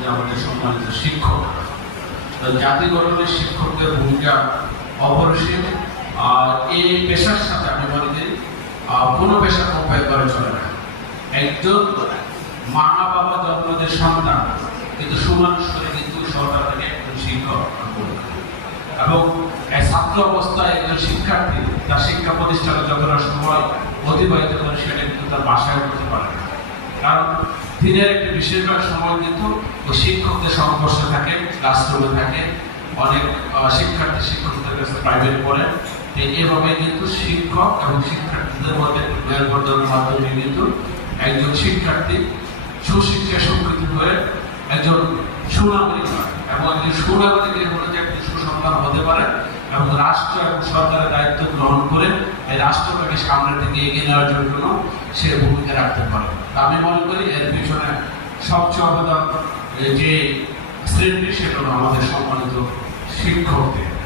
যে আমাদের সম্মানিত শিক্ষক। তো জাতি গঠনের শিক্ষকদের ভূমিকা অপরিসীম। আর এই পেশার সাথে আমি করি আহ, কোনো পেশা কম্পায় করে চলে না। একজন মা বাবা জন্ম যে সন্তান কিন্তু সুমানুষ করে কিন্তু সরকার থেকে একজন শিক্ষক এবং ছাত্র অবস্থায় একজন শিক্ষার্থী তার শিক্ষা প্রতিষ্ঠানে যতটা সময় অতিবাহিত করে সেটা কিন্তু তার বাসায় করতে পারে দিনের একটি বেশিরভাগ সময় কিন্তু ওই শিক্ষকদের সংঘর্ষে থাকে ক্লাসরুমে থাকে। অনেক শিক্ষার্থী, শিক্ষকদের কাছে প্রাইভেট পড়ে। এভাবে কিন্তু শিক্ষক এবং শিক্ষার্থীদের মধ্যে মেলবর্ধনের মাধ্যমে কিন্তু একজন শিক্ষার্থী সুশিক্ষা শিক্ষিত হয়ে একজন সুনাগরিক হয় এবং একজন সুনাগরিকের হলে যে একজন সুসন্তান হতে পারে এবং রাষ্ট্র এবং সরকারের দায়িত্ব গ্রহণ করে এই রাষ্ট্রটাকে সামনের দিকে এগিয়ে নেওয়ার জন্য সে ভূমিকা রাখতে পারে। আমি মনে করি এর পিছনে সবচেয়ে অবদান যে শ্রেণি সেটা আমাদের সম্মানিত শিক্ষকদের।